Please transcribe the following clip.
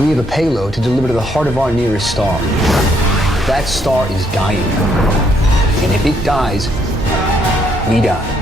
We have a payload to deliver to the heart of our nearest star. That star is dying. And if it dies, we die.